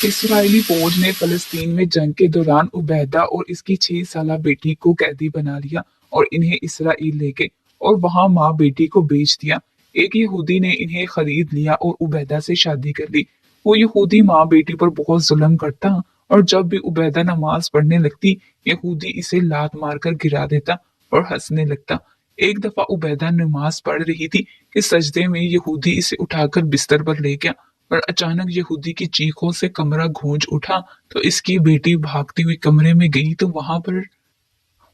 Israeli फौज ने फलस्तीन में जंग के दौरान उबैदा और इसकी 6 साला बेटी को कैदी बना लिया और इन्हें इसराइल ले गए और वहां माँ बेटी को बेच दिया। एक यहूदी ने इन्हें खरीद लिया और उबैदा से शादी कर ली। वो यहूदी माँ बेटी पर बहुत जुल्म करता और जब भी उबैदा नमाज पढ़ने लगती, यहूदी इसे लात मारकर गिरा देता और हंसने लगता। एक दफा उबैदा नमाज पढ़ रही थी कि सजदे में यहूदी इसे उठाकर बिस्तर पर ले गया और अचानक यहूदी की चीखों से कमरा गूंज उठा तो इसकी बेटी भागती हुई कमरे में गई तो वहां पर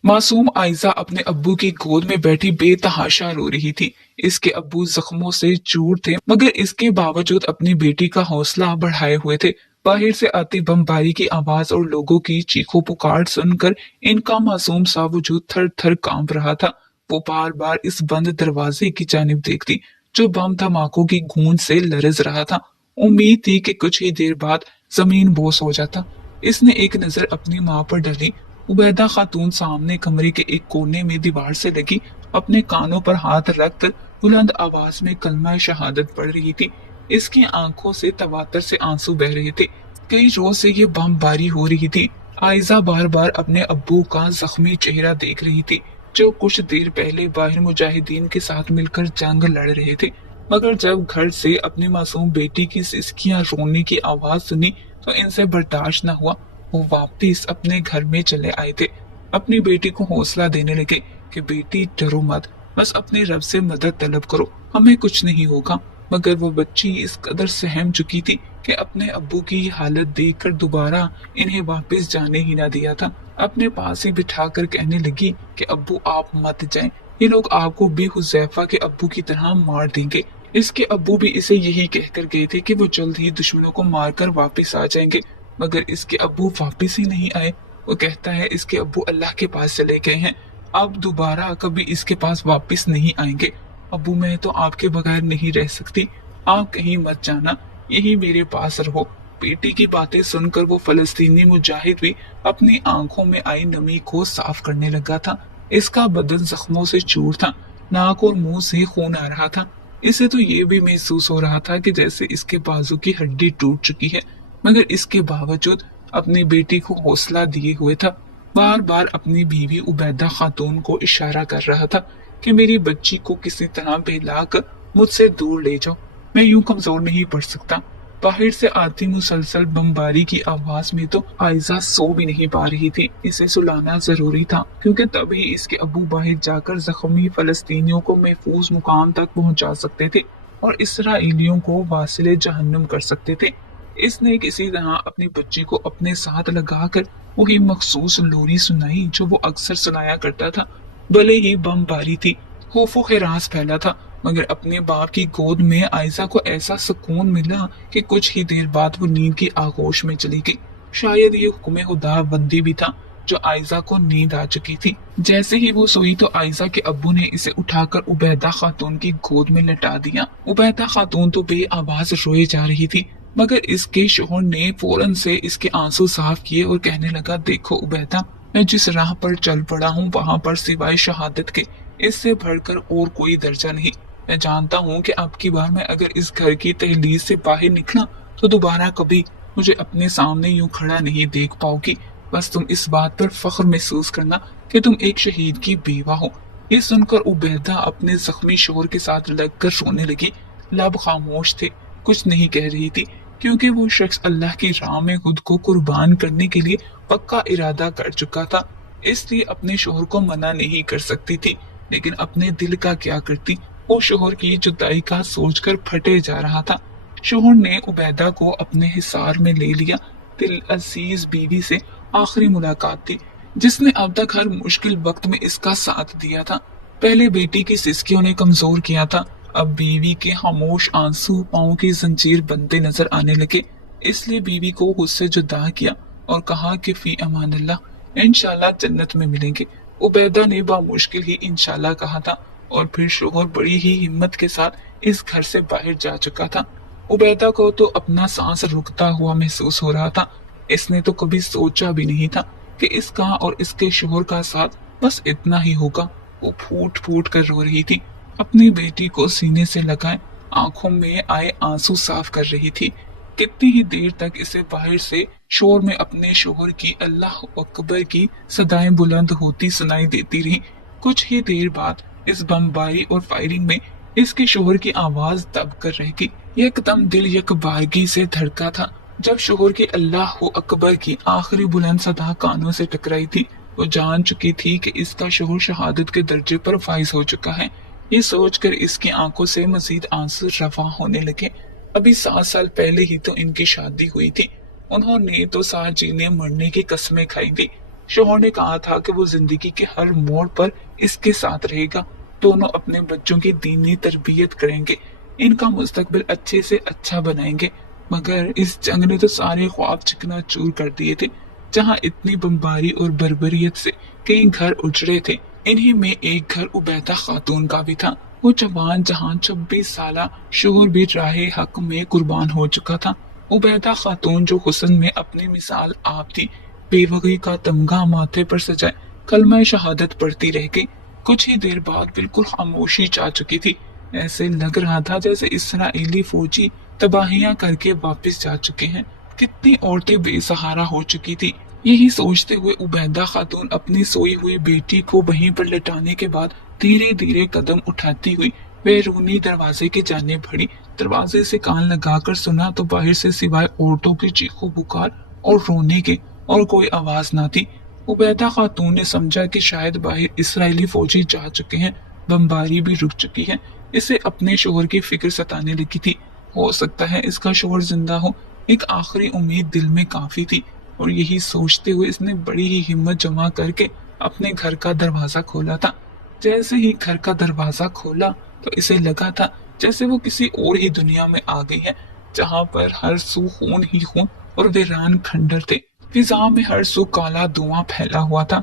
मासूम आयजा अपने अब्बू की गोद में बैठी बेतहाशा रो रही थी। इसके अब्बू जख्मों से चूर थे मगर इसके बावजूद अपनी बेटी का हौसला बढ़ाए हुए थे। बाहर से आती बमबारी की आवाज और लोगों की चीखों पुकार सुनकर इनका मासूम सा वजूद थर थर कांप रहा था। वो बार बार इस बंद दरवाजे की जानिब देखती जो बम धमाकों की गूंज से लरज रहा था। उम्मीद थी कि कुछ ही देर बाद जमीन बोस हो जाता। इसने एक नजर अपनी माँ पर डाली। उबैदा खातून सामने कमरे के एक कोने में दीवार से लगी अपने कानों पर हाथ रखकर बुलंद आवाज में कलमा शहादत पढ़ रही थी। इसकी आंखों से तवातर से आंसू बह रहे थे। कई रोज से ये बमबारी हो रही थी। आयजा बार बार अपने अब्बू का जख्मी चेहरा देख रही थी जो कुछ देर पहले बाहर मुजाहिदीन के साथ मिलकर जंग लड़ रहे थे। मगर जब घर से अपनी मासूम बेटी की सिसकियां रोने की आवाज सुनी तो इनसे बर्दाश्त न हुआ। वो वापिस अपने घर में चले आए थे। अपनी बेटी को हौसला देने लगे कि बेटी डरो मत, बस अपने रब से मदद तलब करो, हमें कुछ नहीं होगा। मगर वो बच्ची इस कदर सहम चुकी थी कि अपने अब्बू की हालत देखकर दोबारा इन्हें वापस जाने ही ना दिया था। अपने पास ही बिठाकर कहने लगी कि अब्बू आप मत जाएं, ये लोग आपको भी हुज़ैफा के अब्बू की तरह मार देंगे। इसके अब्बू भी इसे यही कहकर गए थे कि वो जल्द ही दुश्मनों को मारकर वापस आ जाएंगे, मगर इसके अब्बू वापस ही नहीं आए। वो कहता है इसके अब्बू अल्लाह के पास चले गए हैं, अब दोबारा कभी इसके पास वापस नहीं आएंगे। अब्बू मैं तो आपके बगैर नहीं रह सकती, आप कहीं मत जाना, यही मेरे पास रहो। बेटी की बातें सुनकर वो फलस्तीनी मुजाहिद भी अपनी आंखों में आई नमी को साफ करने लगा था। इसका बदन जख्मों से चूर था, नाक और मुंह से खून आ रहा था। इसे तो ये भी महसूस हो रहा था कि जैसे इसके बाजू की हड्डी टूट चुकी है, मगर इसके बावजूद अपनी बेटी को हौसला दिए हुए था। बार बार अपनी बीवी उबैदा खातून को इशारा कर रहा था कि मेरी बच्ची को किसी तरह बहलाकर मुझसे दूर ले जाओ, मैं यूं कमजोर नहीं पड़ सकता। बाहर से आती मुसलसल बमबारी की आवाज में तो आयजा सो भी नहीं पा रही थी। इसे सुलाना जरूरी था क्योंकि तभी इसके अबू बाहर जाकर जख्मी फलस्तीनियों को महफूज मुकाम तक पहुंचा सकते थे और इसराइलियों को वासिले जहन्नुम कर सकते थे। इसने किसी तरह अपनी बच्ची को अपने साथ लगाकर वही मखसूस लोरी सुनाई जो वो अक्सर सुनाया करता था। भले ही बमबारी थी, खौफो हिरास फैला था, मगर अपने बाप की गोद में आयजा को ऐसा सुकून मिला कि कुछ ही देर बाद वो नींद की आगोश में चली गई। शायद ये हुक्म खुदा बंदी भी था जो आयजा को नींद आ चुकी थी। जैसे ही वो सोई तो आयजा के अब्बू ने इसे उठाकर उबैदा खातून की गोद में लटा दिया। उबैदा खातून तो बेआवाज रोए जा रही थी, मगर इसके शोहर ने फौरन से इसके आंसू साफ किए और कहने लगा, देखो उबैदा, मैं जिस राह पर चल पड़ा हूँ वहां पर सिवाय शहादत के इससे बढ़कर और कोई दर्जा नहीं। मैं जानता हूँ कि अब की बार मैं अगर इस घर की तहलीज से बाहर निकला तो दोबारा कभी मुझे अपने सामने यूं खड़ा नहीं देख पाओगी। बस तुम इस बात पर फख्र महसूस करना कि तुम एक शहीद की बेवा हो। ये सुनकर उबैदा अपने जख्मी शोहर के साथ लगकर रोने लगी। लब खामोश थे, कुछ नहीं कह रही थी क्योंकि वो शख्स अल्लाह की राह में खुद को कुर्बान करने के लिए पक्का इरादा कर चुका था, इसलिए अपने शोहर को मना नहीं कर सकती थी। लेकिन अपने दिल का क्या करती, वो शोहर की जुदाई का सोचकर फटे जा रहा था। शोहर ने उबैदा को अपने हिसार में ले लिया। दिल अजीज बीवी से आखिरी मुलाकात थी जिसने अब तक हर मुश्किल वक्त में इसका साथ दिया था। पहले बेटी की सिसकियों ने कमजोर किया था, अब बीवी के खामोश आंसू पांव की जंजीर बनते नजर आने लगे। इसलिए बीवी को उससे जुदा किया और कहा कि फी अमान अल्लाह, इंशाल्लाह जन्नत में मिलेंगे। उबैदा ने बामुश्किल ही इंशाल्लाह कहा था और फिर शोहर बड़ी ही हिम्मत के साथ इस घर से बाहर जा चुका था। उबैदा को तो अपना सांस रुकता हुआ महसूस हो रहा था। इसने तो कभी सोचा भी नहीं था कि इसका और इसके शोहर का साथ बस इतना ही होगा। वो फूट फूट कर रो रही थी, अपनी बेटी को सीने से लगाए आंखों में आए आंसू साफ कर रही थी। कितनी ही देर तक इसे बाहर से शोर में अपने शोहर की अल्लाह अकबर की सदाएं बुलंद होती सुनाई देती रही। कुछ ही देर बाद इस बमबारी और फायरिंग में इसके शोहर की आवाज दब कर रह गई। एकदम दिल यकबारगी से धड़का था जब शोहर की अल्लाह अकबर की आखिरी बुलंद सदा कानों से टकराई थी। वो जान चुकी थी कि इसका शोहर शहादत के दर्जे पर फाइज हो चुका है। ये सोचकर इसकी आंखों से मजीद आंसू रवा होने लगे। अभी 7 साल पहले ही तो इनकी शादी हुई थी। उन्होंने तो साथ जीने मरने की कस्में खाई थी। शोहर ने कहा था कि वो जिंदगी के हर मोड़ पर इसके साथ रहेगा। दोनों अपने बच्चों की दीनी तरबियत करेंगे, इनका मुस्तकबिल अच्छे से अच्छा बनाएंगे। मगर इस जंग ने तो सारे ख्वाब चिकनाचूर कर दिए थे। जहां इतनी बमबारी और बर्बरियत से कई घर उजड़े थे, इन्हीं में एक घर उबैदा खातून का भी था। वो जवान जहां 26 साल शोहर भी राहे हक में कुर्बान हो चुका था। उबैदा खातून जो हुस्न में अपनी मिसाल आप थी, बेवगी का तमगा माथे पर सजाए कलमा शहादत पढ़ती रह गई। कुछ ही देर बाद बिल्कुल खामोशी छा चुकी थी। ऐसे लग रहा था जैसे इसराइली फौजी तबाहियां करके वापस जा चुके हैं। कितनी औरतें बेसहारा हो चुकी थी। यही सोचते हुए उबैदा खातून अपनी सोई हुई बेटी को वहीं पर लेटाने के बाद धीरे धीरे कदम उठाती हुई बैरूनी दरवाजे के जाने बढ़ी। दरवाजे से कान लगाकर सुना तो बाहर से सिवाय औरतों की चीखों पुकार और रोने के और कोई आवाज ना थी। उबैदा खातून ने समझा कि शायद बाहर इसराइली फौजी जा चुके हैं, बमबारी भी रुक चुकी है। इसे अपने शोहर की फिक्र सताने लगी थी। हो सकता है इसका शोहर जिंदा हो। एक आखिरी उम्मीद दिल में काफी थी और यही सोचते हुए इसने बड़ी ही हिम्मत जमा करके अपने घर का दरवाजा खोला था। जैसे ही घर का दरवाजा खोला तो इसे लगा था जैसे वो किसी और ही दुनिया में आ गई है, जहाँ पर हर सू खून ही खून और वीरान खंडर थे। फिजा में हर सू काला धुआं फैला हुआ था।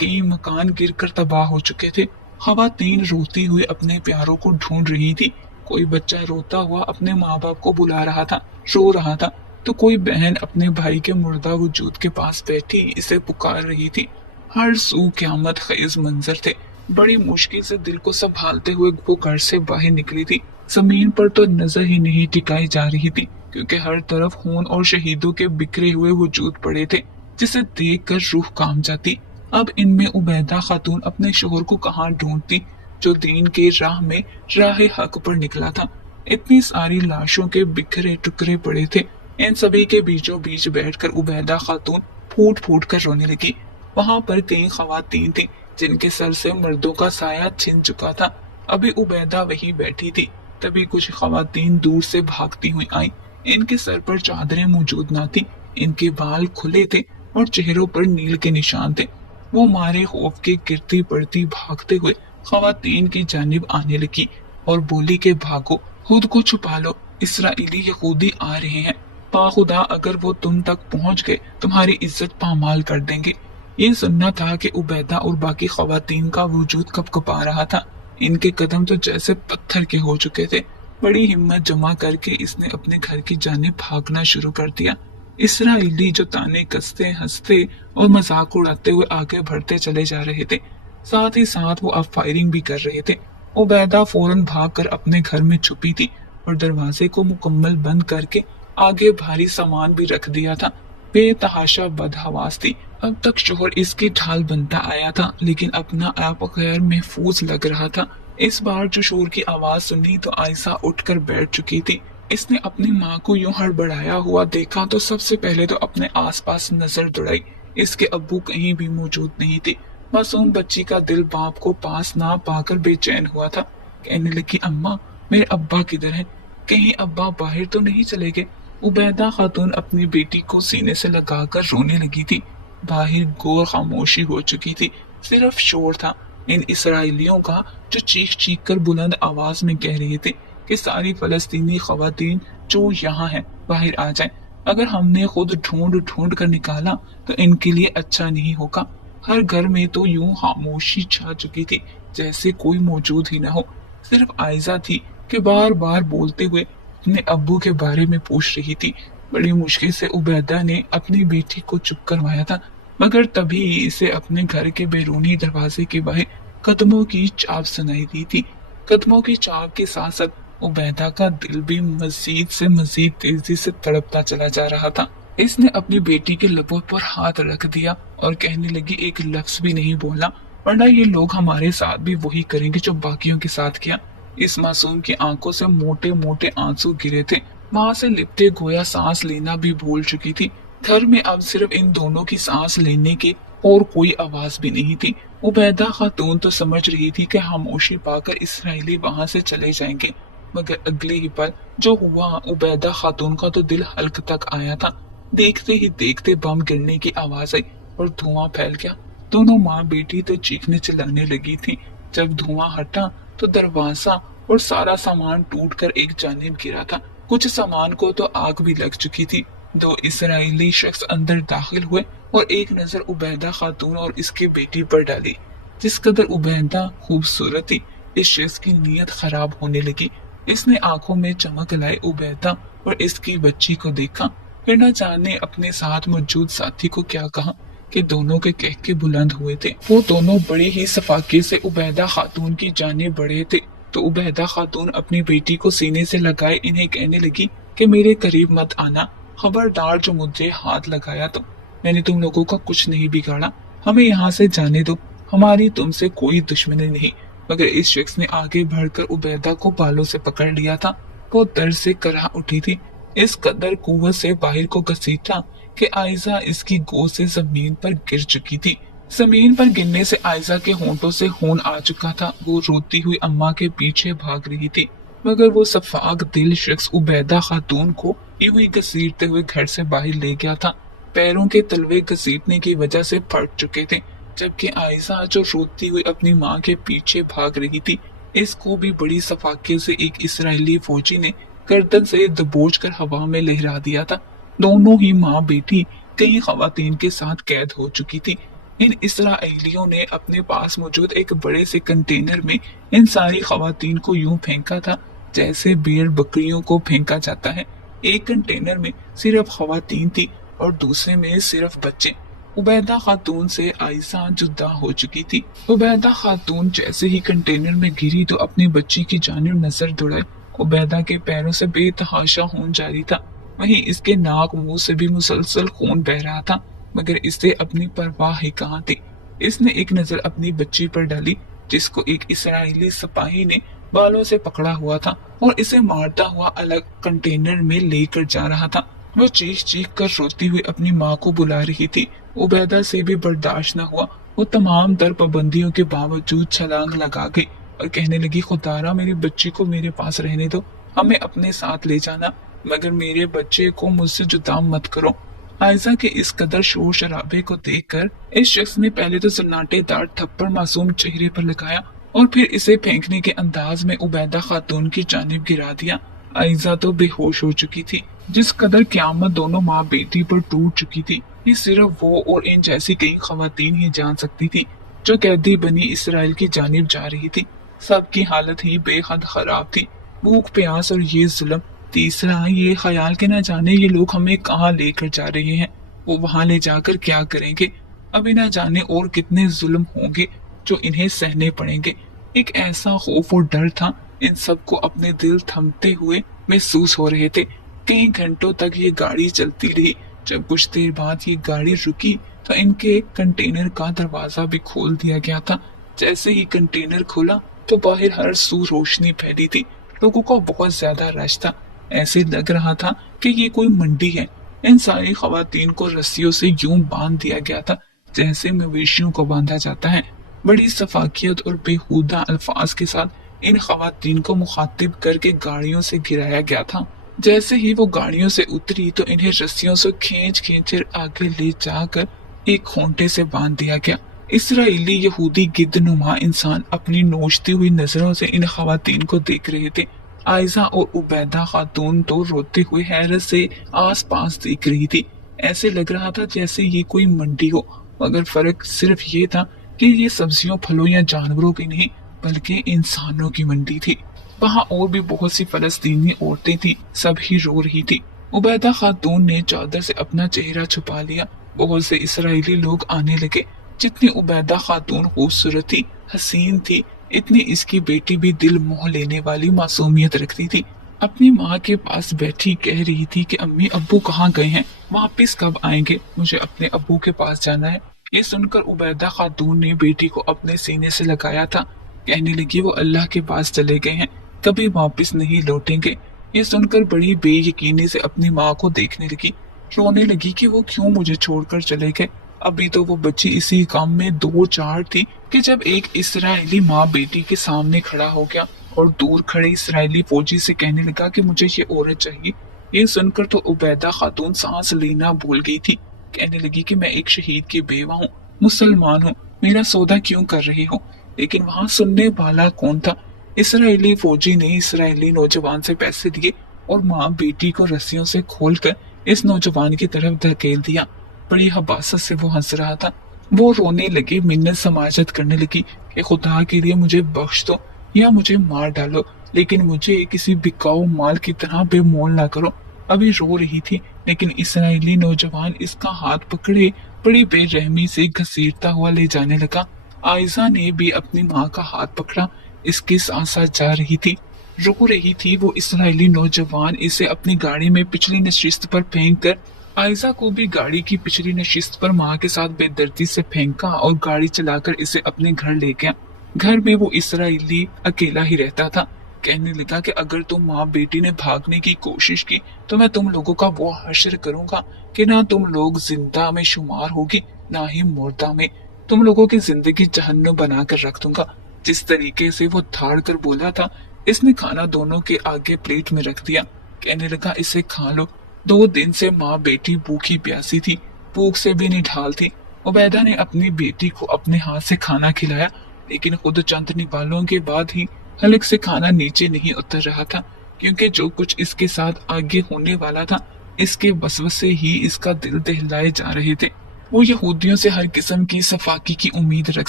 कई मकान गिरकर तबाह हो चुके थे। खवातीन रोती हुई अपने प्यारों को ढूंढ रही थी। कोई बच्चा रोता हुआ अपने माँ बाप को बुला रहा था, रो रहा था, तो कोई बहन अपने भाई के मुर्दा वजूद के पास बैठी इसे पुकार रही थी। हर सू क़यामत ख़ेज़ मंजर थे। बड़ी मुश्किल से दिल को संभालते हुए वो घर से बाहर निकली थी। जमीन पर तो नजर ही नहीं टिकाई जा रही थी, क्योंकि हर तरफ खून और शहीदों के बिखरे हुए वजूद पड़े थे, जिसे देखकर रूह काम जाती। अब इनमें उबैदा खातून अपने शोहर को कहाँ ढूंढती, जो दीन के राह में राह हक पर निकला था। इतनी सारी लाशों के बिखरे टुकड़े पड़े थे। इन सभी के बीचों बीच बैठकर उबैदा खातून फूट फूट कर रोने लगी। वहां पर कई खवातीन थी जिनके सर से मर्दों का साया छिन चुका था। अभी उबैदा वही बैठी थी, तभी कुछ खवातीन दूर से भागती हुई आई। इनके सर पर चादरें मौजूद न थी, इनके बाल खुले थे और चेहरों पर नील के निशान थे। वो मारे खौफ के गिरती पड़ती भागते हुए खवातीन की जानिब आने लगी और बोली के भागो, खुद को छुपा लो, इसराइली यहूदी आ रहे हैं। बाखुदा अगर वो तुम तक पहुंच गए तुम्हारी इज्जत पामाल कर देंगे। ये सुनना था कि उबैदा और बाकी खवातीन का वजूद कपकपा रहा था। इनके कदम तो जैसे पत्थर के हो चुके थे। बड़ी हिम्मत जमा करके इसने अपने घर की जानिब भागना शुरू कर दिया। इसराइली जो ताने कसते हंसते और मजाक उड़ाते हुए आगे बढ़ते चले जा रहे थे, साथ ही साथ वो अब फायरिंग भी कर रहे थे। उबैदा फौरन भागकर अपने घर में छुपी थी और दरवाजे को मुकम्मल बंद करके आगे भारी सामान भी रख दिया था। बेतहाशा बदहवास थी। अब तक शोहर इसकी ढाल बनता आया था, लेकिन अपना आप गैर महफूज लग रहा था। इस बार जो शोर की आवाज सुनी तो आयशा उठकर बैठ चुकी थी। इसने अपनी माँ को यूं हड़बड़ाया हुआ देखा तो सबसे पहले तो अपने आसपास नजर दौड़ाई। इसके अब्बू कहीं भी मौजूद नहीं थे। मासूम बच्ची का दिल बाप को पास ना पाकर बेचैन हुआ था। कहने लगी, अम्मा मेरे अब्बा किधर हैं? कहीं अब्बा बाहर तो नहीं चले गए? उबैदा खातून अपनी बेटी को सीने से लगाकर रोने लगी थी। बाहर घोर खामोशी हो चुकी थी। सिर्फ शोर था इन इसराइलियों का, जो चीख चीख कर बुलंद आवाज में कह रहे थे कि सारी फलस्तीनी खवातीन जो यहाँ हैं बाहर आ जाएं। अगर हमने खुद ढूंढ ढूंढ कर निकाला तो इनके लिए अच्छा नहीं होगा। हर घर में तो यूं खामोशी छा चुकी थी जैसे कोई मौजूद ही न हो। सिर्फ आयशा थी कि बार बार बोलते हुए अपने अब्बू के बारे में पूछ रही थी। बड़ी मुश्किल से उबैदा ने अपनी बेटी को चुप करवाया था, मगर तभी इसे अपने घर के बैरूनी दरवाजे के बाहर कदमों की चाप सुनाई दी थी। कदमों की चाप के साथ साथ उबैदा का दिल भी मजीद से मजीद तेजी से तड़पता चला जा रहा था। इसने अपनी बेटी के लबों पर हाथ रख दिया और कहने लगी, एक लफ्ज भी नहीं बोला, वरना ये लोग हमारे साथ भी वही करेंगे जो बाकियों के साथ किया। इस मासूम की आंखों से मोटे मोटे आंसू गिरे थे। माँ से लिपटे गोया सांस लेना भी भूल चुकी थी। घर में अब सिर्फ इन दोनों की सांस लेने की और कोई आवाज भी नहीं थी। उबैदा खातून तो समझ रही थी कि खामोशी पाकर इसराइली वहां से चले जाएंगे, मगर अगले ही पल जो हुआ, उबैदा खातून का तो दिल हल्क तक आया था। देखते ही देखते बम गिरने की आवाज आई और धुआं फैल गया। दोनों माँ बेटी तो चीखने चिल्लाने लगी थी। जब धुआं हटा तो दरवाजा और सारा सामान टूटकर एक जानिब गिरा था। कुछ सामान को तो आग भी लग चुकी थी। दो इसराइली शख्स अंदर दाखिल हुए और एक नजर उबैदा खातून और इसकी बेटी पर डाली। जिस कदर उबैदा खूबसूरत थी, इस शख्स की नीयत खराब होने लगी। इसने आंखों में चमक लाए उबैदा और इसकी बच्ची को देखा, फिर न जाने अपने साथ मौजूद साथी को क्या कहा कि दोनों के कहके बुलंद हुए थे। वो दोनों बड़ी ही सफाके से उबैदा खातून की जानिब बढ़े थे, तो उबैदा खातून अपनी बेटी को सीने से लगाए इन्हें कहने लगी कि मेरे करीब मत आना, खबरदार जो मुझे हाथ लगाया तो मैंने तुम लोगों का कुछ नहीं बिगाड़ा, हमें यहाँ से जाने दो, हमारी तुमसे कोई दुश्मनी नहीं। मगर इस शख्स ने आगे बढ़कर उबैदा को बालों से पकड़ लिया था। वो दर्द से कराह उठी थी, इस कदर कुव्वत से बाहर को घसीटा कि आयजा इसकी गोद से जमीन पर गिर चुकी थी। जमीन पर गिरने से आयजा के होंठों से खून आ चुका था। वो रोती हुई अम्मा के पीछे भाग रही थी, मगर वो सफाक दिल शख्स उबैदा खातून को यूं ही घसीटते हुए घर से बाहर ले गया था। पैरों के तलवे घसीटने की वजह से फट चुके थे, जबकि आयजा जो रोती हुई अपनी माँ के पीछे भाग रही थी, इसको भी बड़ी सफाके से एक इसराइली फौजी ने गर्दन से दबोच कर हवा में लहरा दिया था। दोनों ही माँ बेटी कई खवातीन के साथ कैद हो चुकी थी। इन इसराइलियों ने अपने पास मौजूद एक बड़े से कंटेनर में इन सारी खवातीन को यूं फेंका था जैसे भेड़ बकरियों को फेंका जाता है। एक कंटेनर में सिर्फ खवातीन थी और दूसरे में सिर्फ बच्चे। उबैदा खातून से आयशा जुदा हो चुकी थी। उबैदा खातून जैसे ही कंटेनर में गिरी तो अपनी बच्ची की जानिब नजर दौड़ाई। उबैदा के पैरों से बेतहाशा खून जारी था, वहीं इसके नाक मुंह से भी मुसलसल खून बह रहा था, मगर इसे अपनी परवाह ही कहाँ थी। इसने एक नजर अपनी बच्ची पर डाली, जिसको एक इसराइली सिपाही ने बालों से पकड़ा हुआ था और इसे मारता हुआ अलग कंटेनर में लेकर जा रहा था। वो चीख चीख कर रोती हुई अपनी माँ को बुला रही थी। उबैदा से भी बर्दाश्त न हुआ। वो तमाम दर पाबंदियों के बावजूद छलांग लगा गई और कहने लगी, खुदारा मेरी बच्ची को मेरे पास रहने दो, हमें अपने साथ ले जाना, मगर मेरे बच्चे को मुझसे जुदा मत करो। आयजा के इस कदर शोर शराबे को देखकर इस शख्स ने पहले तो सन्नाटेदार थप्पड़ मासूम चेहरे पर लगाया और फिर इसे फेंकने के अंदाज में उबैदा खातून की जानिब गिरा दिया। आयजा तो बेहोश हो चुकी थी। जिस कदर क़यामत दोनों माँ बेटी पर टूट चुकी थी, ये सिर्फ वो और इन जैसी कई खवातीन ही जान सकती थी जो कैदी बनी इसराइल की जानिब जा रही थी। सबकी हालत ही बेहद खराब थी, भूख प्यास और ये जुल्म। तीसरा ये ख्याल के न जाने ये लोग हमें कहाँ लेकर जा रहे हैं, वो वहां ले जाकर क्या करेंगे, अभी न जाने और कितने जुल्म होंगे जो इन्हें सहने पड़ेंगे। एक ऐसा खौफ और डर था, इन सबको अपने दिल थमते हुए महसूस हो रहे थे। कई घंटों तक ये गाड़ी चलती रही। जब कुछ देर बाद ये गाड़ी रुकी तो इनके कंटेनर का दरवाजा भी खोल दिया गया था। जैसे ही कंटेनर खुला तो बाहर हर सू रोशनी फैली थी। लोगों का बहुत ज्यादा रश था। ऐसे लग रहा था कि ये कोई मंडी है। इन सारी खवातीन को रस्सियों से यूं बांध दिया गया था जैसे मवेशियों को बांधा जाता है। बड़ी सफाकियत और बेहुदा अल्फाज के साथ इन खवातीन को मुखातिब करके गाड़ियों से गिराया गया था। जैसे ही वो गाड़ियों से उतरी तो इन्हें रस्सियों से खींच खींच आगे ले जाकर एक खूंटे से बांध दिया गया। इसराइली यहूदी गिद्धनुमा इंसान अपनी नोचती हुई नजरों से इन खवातीन को देख रहे थे। आयजा और उबैदा खातून तो रोते हुए हैरत से आस पास देख रही थी। ऐसे लग रहा था जैसे ये कोई मंडी हो, मगर फर्क सिर्फ ये था कि ये सब्जियों फलों या जानवरों की नहीं बल्कि इंसानों की मंडी थी। वहाँ और भी बहुत सी फलस्तीनी औरतें थी, सब ही रो रही थी। उबैदा खातून ने चादर से अपना चेहरा छुपा लिया। बहुत से इसराइली लोग आने लगे। जितनी उबैदा खातून खूबसूरत थी, हसीन थी, इतनी इसकी बेटी भी दिल मोह लेने वाली मासूमियत रखती थी। अपनी माँ के पास बैठी कह रही थी कि अम्मी अब्बू कहाँ गए हैं, वापिस कब आएंगे, मुझे अपने अब्बू के पास जाना है। ये सुनकर उबैदा खातून ने बेटी को अपने सीने से लगाया था। कहने लगी वो अल्लाह के पास चले गए हैं, कभी वापिस नहीं लौटेंगे। ये सुनकर बड़ी बेयकीनी से अपनी माँ को देखने लगी, रोने लगी कि वो क्यों मुझे छोड़कर चले गए। अभी तो वो बच्ची इसी काम में दो चार थी कि जब एक इसराइली माँ बेटी के सामने खड़ा हो गया और दूर खड़े इसराइली फौजी से कहने लगा कि मुझे ये औरत चाहिए। ये सुनकर तो उबैदा खातून सांस लेना भूल गई थी। कहने लगी कि मैं एक शहीद की बेवा हूँ, मुसलमान हूँ, मेरा सौदा क्यों कर रही हो। लेकिन वहां सुनने वाला कौन था। इसराइली फौजी ने इसराइली नौजवान से पैसे लिए और माँ बेटी को रस्सियों से खोलकर इस नौजवान की तरफ धकेल दिया। बड़ी हबासत से वो हंस रहा था। वो रोने लगी, मिन्नत समाजत करने लगी कि खुदा के लिए मुझे बख्श दो या मुझे मार डालो, लेकिन मुझे किसी बिकाऊ माल की तरह बेमोल ना करो। अभी रो रही थी, लेकिन इसराइली नौजवान इसका हाथ पकड़े बड़ी बेरहमी से घसीटता हुआ ले जाने लगा। आयजा ने भी अपनी माँ का हाथ पकड़ा, इसके साथ साथ जा रही थी, रो रही थी। वो इसराइली नौजवान इसे अपनी गाड़ी में पिछली नशिस्त पर फेंक कर आयजा को भी गाड़ी की पिछली नशिस्त पर माँ के साथ बेदर्दी से फेंका और गाड़ी चलाकर इसे अपने घर ले गया। घर में वो इसराइली अकेला ही रहता था। कहने लगा कि अगर तुम माँ बेटी ने भागने की कोशिश की तो मैं तुम लोगों का वो हश्र करूंगा कि ना तुम लोग जिंदा में शुमार होगी ना ही मुर्दा में। तुम लोगों की जिंदगी जहन्नुम बनाकर रख दूंगा। जिस तरीके से वो थाड़ कर बोला था, इसने खाना दोनों के आगे प्लेट में रख दिया। कहने लगा इसे खा लो। 2 दिन से माँ बेटी भूखी प्यासी थी, भूख से भी निढाल थी। उबैदा ने अपनी बेटी को अपने हाथ से खाना खिलाया, लेकिन खुद चंद निवालों के बाद ही हलक से खाना नीचे नहीं उतर रहा था, क्योंकि जो कुछ इसके साथ आगे होने वाला था इसके वसवसे ही इसका दिल दहलाए जा रहे थे। वो यहूदियों से हर किस्म की सफाकी की उम्मीद रख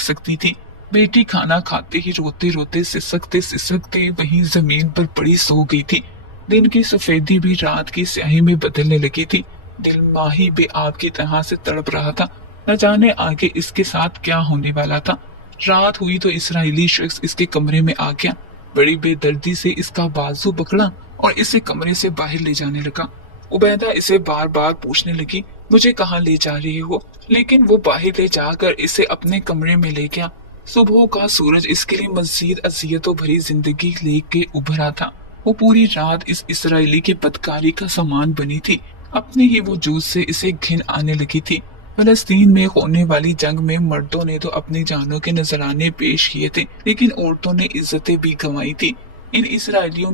सकती थी। बेटी खाना खाते ही रोते रोते सिसकते सिसकते वहीं जमीन पर पड़ी सो गई थी। दिन की सफेदी भी रात की स्याही में बदलने लगी थी। दिल माही बे आग की तरह से तड़प रहा था। न जाने आगे इसके साथ क्या होने वाला था। रात हुई तो इसराइली शख्स इसके कमरे में आ गया, बड़ी बेदर्दी से इसका बाजू पकड़ा और इसे कमरे से बाहर ले जाने लगा। उबैदा इसे बार बार पूछने लगी, मुझे कहाँ ले जा रही हो, लेकिन वो बाहर ले जाकर इसे अपने कमरे में ले गया। सुबह का सूरज इसके लिए मजीद अजियतों भरी जिंदगी लेके उभरा था। वो पूरी रात इस इसराइली की बदकारी का सामान बनी थी। अपने ही वजूद से इसे घिन आने लगी थी। फलस्तीन में होने वाली जंग में मर्दों ने तो अपनी जानों के नजराने पेश किए थे, लेकिन औरतों ने इज्जतें भी गंवाई थी। इन इसराइलियों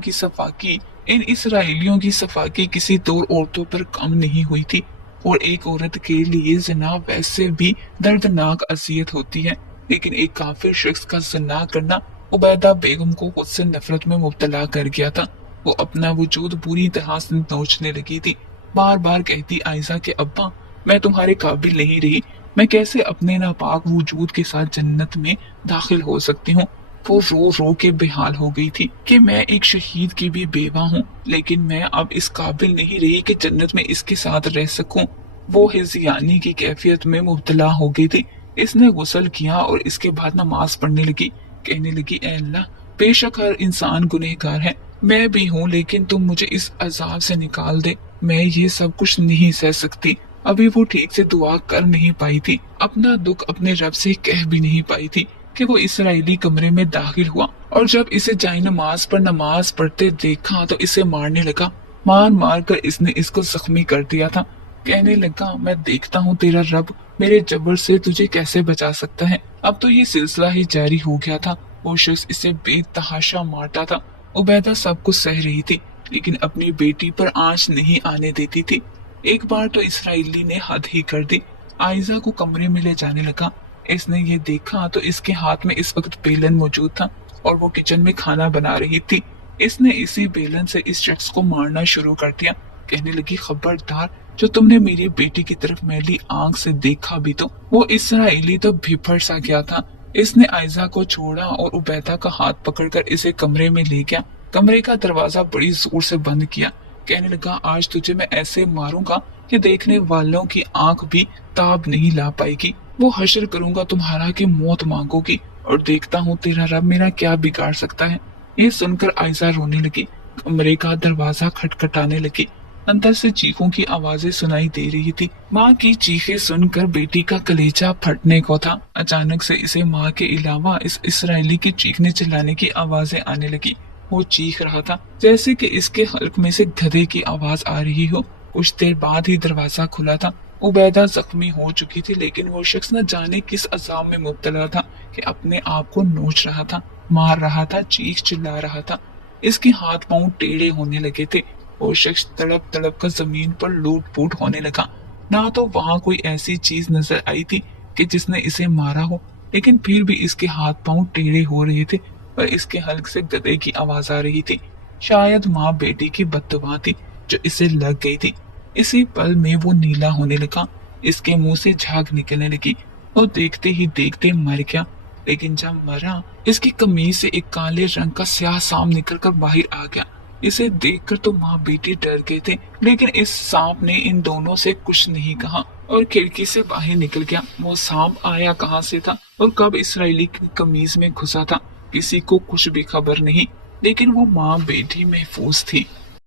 की सफाकी किसी दो औरतों पर कम नहीं हुई थी। और एक औरत के लिए जना वैसे भी दर्दनाक अजियत होती है, लेकिन एक काफिर शख्स का जना करना उबैदा बेगम को खुद से नफरत में मुब्तला कर गया था। वो अपना वजूद पूरी तरह से नोचने लगी थी। बार बार कहती आयजा के अब्बा मैं तुम्हारे काबिल नहीं रही, मैं कैसे अपने नापाक वजूद के साथ जन्नत में दाखिल हो सकती हूँ। वो रो रो के बेहाल हो गई थी कि मैं एक शहीद की भी बेवा हूँ, लेकिन मैं अब इस काबिल नहीं रही कि जन्नत में इसके साथ रह सकूं। वो हिज़यानी की कैफियत में मुब्तला हो गई थी। इसने गुस्ल किया और इसके बाद नमाज पढ़ने लगी। कहने लगी, ऐ अल्लाह, बेशक हर इंसान गुनहगार है, मैं भी हूँ, लेकिन तुम मुझे इस अजाब से निकाल दे। मैं ये सब कुछ नहीं सह सकती। अभी वो ठीक से दुआ कर नहीं पाई थी, अपना दुख अपने रब से कह भी नहीं पाई थी कि वो इसराइली कमरे में दाखिल हुआ और जब इसे जाए नमाज पर नमाज पढ़ते देखा तो इसे मारने लगा। मार मार कर इसने इसको जख्मी कर दिया था। कहने लगा, मैं देखता हूँ तेरा रब मेरे जबर से तुझे कैसे बचा सकता है। अब तो ये सिलसिला ही जारी हो गया था। वो शख्स इसे बेतहाशा मारता था। उबैदा सब कुछ सह रही थी, लेकिन अपनी बेटी पर आंच नहीं आने देती थी। एक बार तो इसराइली ने हद ही कर दी। आयजा को कमरे में ले जाने लगा। इसने ये देखा तो इसके हाथ में इस वक्त बेलन मौजूद था और वो किचन में खाना बना रही थी। इसने इसी बेलन से इस शख्स को मारना शुरू कर दिया। कहने लगी, खबरदार, जो तुमने मेरी बेटी की तरफ मैली आंख से देखा भी तो। वो इसराइली तो भिफड़ सा गया था। इसने आयजा को छोड़ा और उबैदा का हाथ पकड़कर इसे कमरे में ले गया। कमरे का दरवाजा बड़ी जोर से बंद किया। कहने लगा, आज तुझे मैं ऐसे मारूंगा कि देखने वालों की आंख भी ताब नहीं ला पाएगी। वो हश्र करूंगा तुम्हारा कि मौत मांगोगी। और देखता हूँ तेरा रब मेरा क्या बिगाड़ सकता है। ये सुनकर आयशा रोने लगी। कमरे का दरवाजा खटखटाने लगी। अंदर से चीखों की आवाजें सुनाई दे रही थी। माँ की चीखें सुनकर बेटी का कलेजा फटने को था। अचानक से इसे माँ के अलावा इस इसराइली की चीखने चिल्लाने की आवाजें आने लगी। वो चीख रहा था जैसे कि इसके हल्क में से गधे की आवाज आ रही हो। कुछ देर बाद ही दरवाजा खुला था। उबैदा जख्मी हो चुकी थी, लेकिन वो शख्स न जाने किस अजाब में मुब्तला था कि अपने आप को नोच रहा था, मार रहा था, चीख चिल्ला रहा था। इसके हाथ पांव टेढ़े होने लगे थे। वो शख्स तड़प तड़प कर जमीन पर लूट फूट होने लगा। ना तो वहां कोई ऐसी चीज नजर आई थी कि जिसने इसे मारा हो, लेकिन फिर भी इसके हाथ पांव टेढ़े हो रहे थे और इसके हल्क से गदे की आवाज आ रही थी। शायद माँ बेटी की बद्दुआ थी जो इसे लग गई थी। इसी पल में वो नीला होने लगा। इसके मुंह से झाग निकलने लगी। वो देखते ही देखते मर गया। लेकिन जब मरा, इसकी कमीज से एक काले रंग का स्याह सांप निकलकर बाहर आ गया। इसे देखकर तो माँ बेटी डर गए थे, लेकिन इस सांप ने इन दोनों से कुछ नहीं कहा और खिड़की से बाहर निकल गया। वो सांप आया कहाँ से था और कब इसराइली की कमीज में घुसा था, किसी को कुछ भी खबर नहीं, लेकिन वो माँ बेटी महफूज थी।